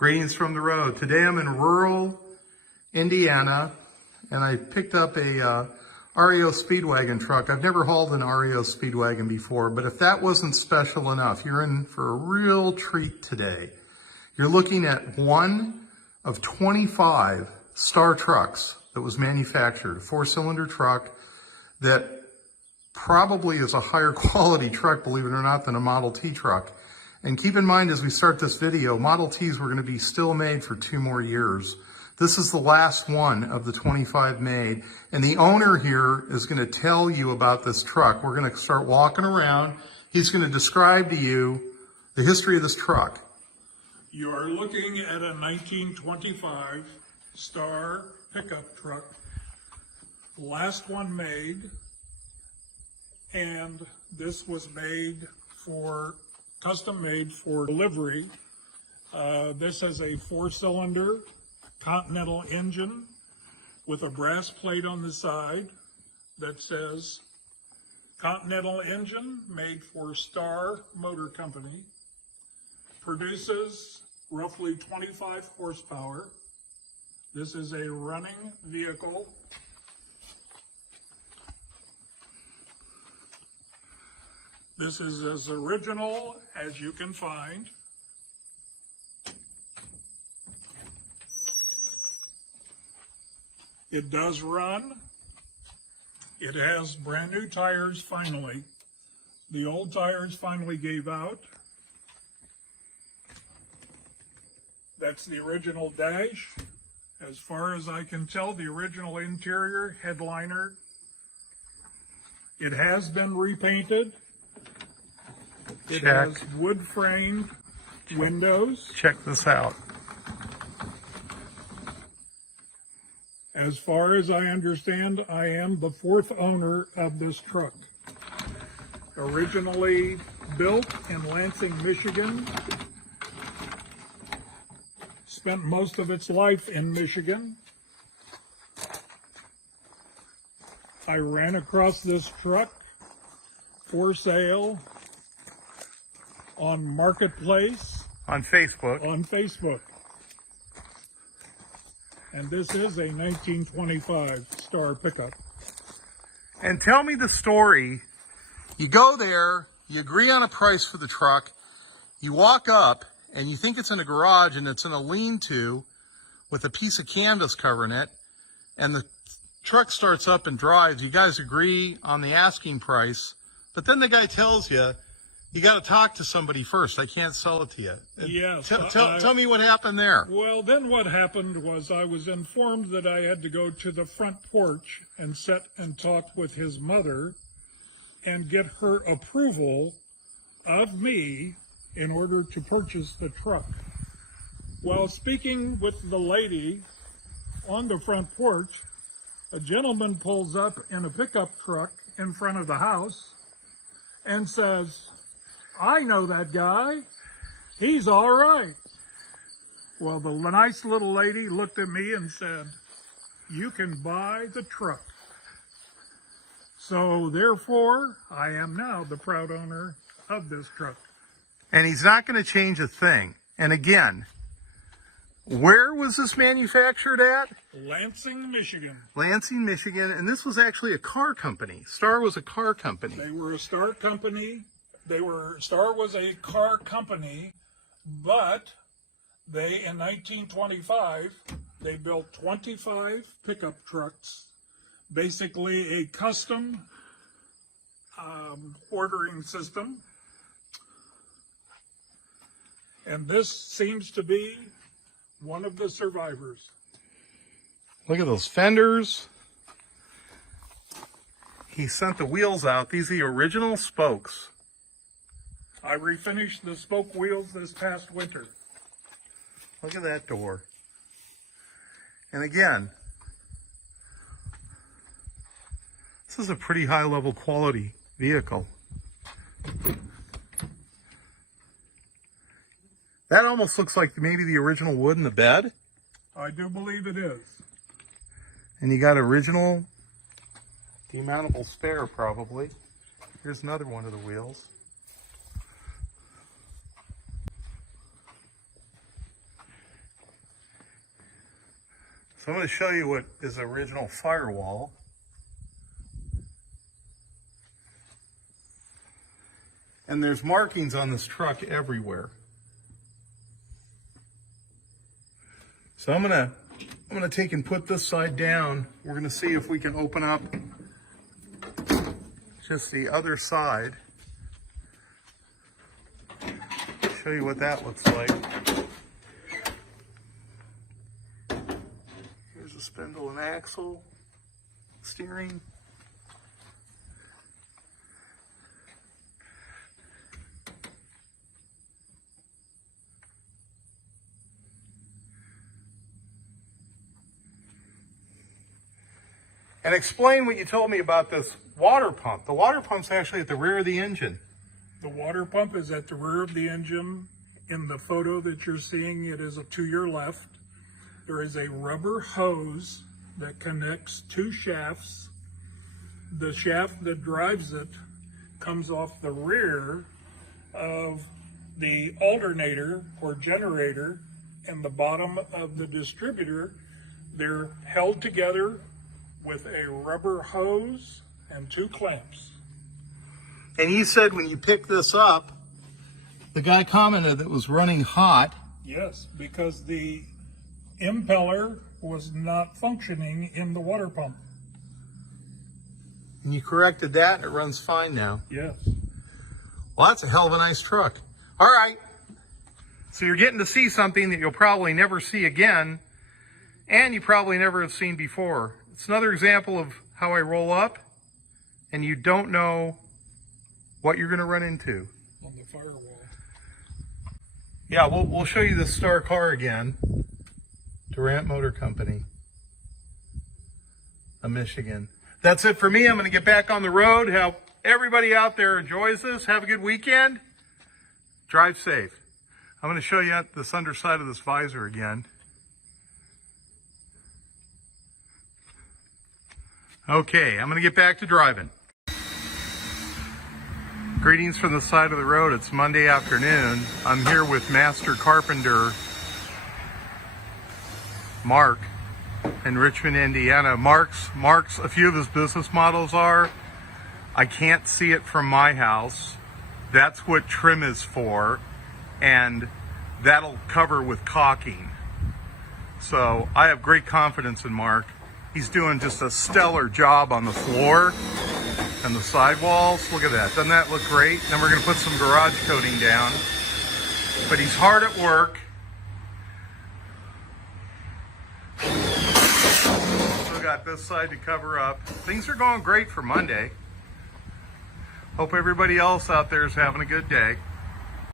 Greetings from the road. Today I'm in rural Indiana and I picked up a REO Speedwagon truck. I've never hauled an REO Speedwagon before, but if that wasn't special enough, you're in for a real treat today. You're looking at one of 25 Star trucks that was manufactured, a 4-cylinder truck that probably is a higher quality truck, believe it or not, than a Model T truck. And keep in mind as we start this video, Model Ts were going to be still made for 2 more years. This is the last one of the 25 made. And the owner here is going to tell you about this truck. We're going to start walking around. He's going to describe to you the history of this truck. You are looking at a 1925 Star pickup truck, last one made, and this was made for custom made for delivery. This is a 4-cylinder Continental engine with a brass plate on the side that says Continental engine made for Star Motor Company. Produces roughly 25 horsepower. This is a running vehicle. This is as original as you can find. It does run. It has brand new tires finally. The old tires finally gave out. That's the original dash. As far as I can tell, the original interior headliner. It has been repainted. It has wood framed windows. Check this out. As far as I understand, I am the 4th owner of this truck. Originally built in Lansing, Michigan. Spent most of its life in Michigan. I ran across this truck for sale on Marketplace. On Facebook. On Facebook. And this is a 1925 Star pickup. And tell me the story. You go there, you agree on a price for the truck, you walk up, and you think it's in a garage and it's in a lean-to with a piece of canvas covering it, and the truck starts up and drives. You guys agree on the asking price, but then the guy tells you, you got to talk to somebody first. I can't sell it to you. Yes. Tell me what happened there. Well, then what happened was I was informed that I had to go to the front porch and sit and talk with his mother and get her approval of me in order to purchase the truck. While speaking with the lady on the front porch, a gentleman pulls up in a pickup truck in front of the house and says, "I know that guy. He's all right." Well, the nice little lady looked at me and said, "You can buy the truck." So therefore, I am now the proud owner of this truck. And he's not going to change a thing. And again, where was this manufactured at? Lansing, Michigan. Lansing, Michigan. And this was actually a car company. Star was a car company. They were a Star company. Star was a car company, but they, in 1925, they built 25 pickup trucks, basically a custom ordering system. And this seems to be one of the survivors. Look at those fenders. He sent the wheels out. These are the original spokes. I refinished the spoke wheels this past winter. Look at that door. And again, this is a pretty high level quality vehicle. That almost looks like maybe the original wood in the bed. I do believe it is. And you got original demountable spare probably. Here's another one of the wheels. So I'm going to show you what is the original firewall. And there's markings on this truck everywhere. So I'm gonna take and put this side down. We're gonna see if we can open up just the other side. Show you what that looks like. Here's the spindle and axle, steering. And explain what you told me about this water pump. The water pump's actually at the rear of the engine. The water pump is at the rear of the engine. In the photo that you're seeing, it is to your left. There is a rubber hose that connects two shafts. The shaft that drives it comes off the rear of the alternator or generator and the bottom of the distributor. They're held together with a rubber hose and two clamps. And he said when you pick this up, the guy commented that it was running hot. Yes, because the impeller was not functioning in the water pump. And you corrected that and it runs fine now. Yes. Well, that's a hell of a nice truck. All right. So you're getting to see something that you'll probably never see again, and you probably never have seen before. It's another example of how I roll up, and you don't know what you're going to run into. On the firewall. Yeah, we'll show you the star car again. Durant Motor Company of Michigan. That's it for me. I'm going to get back on the road. Hope everybody out there enjoys this. Have a good weekend. Drive safe. I'm going to show you this underside of this visor again. Okay, I'm going to get back to driving. Greetings from the side of the road. It's Monday afternoon. I'm here with Master Carpenter Mark in Richmond, Indiana. Mark's a few of his business models are, I can't see it from my house. That's what trim is for, and that'll cover with caulking. So I have great confidence in Mark. He's doing just a stellar job on the floor and the sidewalls. Look at that. Doesn't that look great? Then we're going to put some garage coating down. But he's hard at work. Still got this side to cover up. Things are going great for Monday. Hope everybody else out there is having a good day.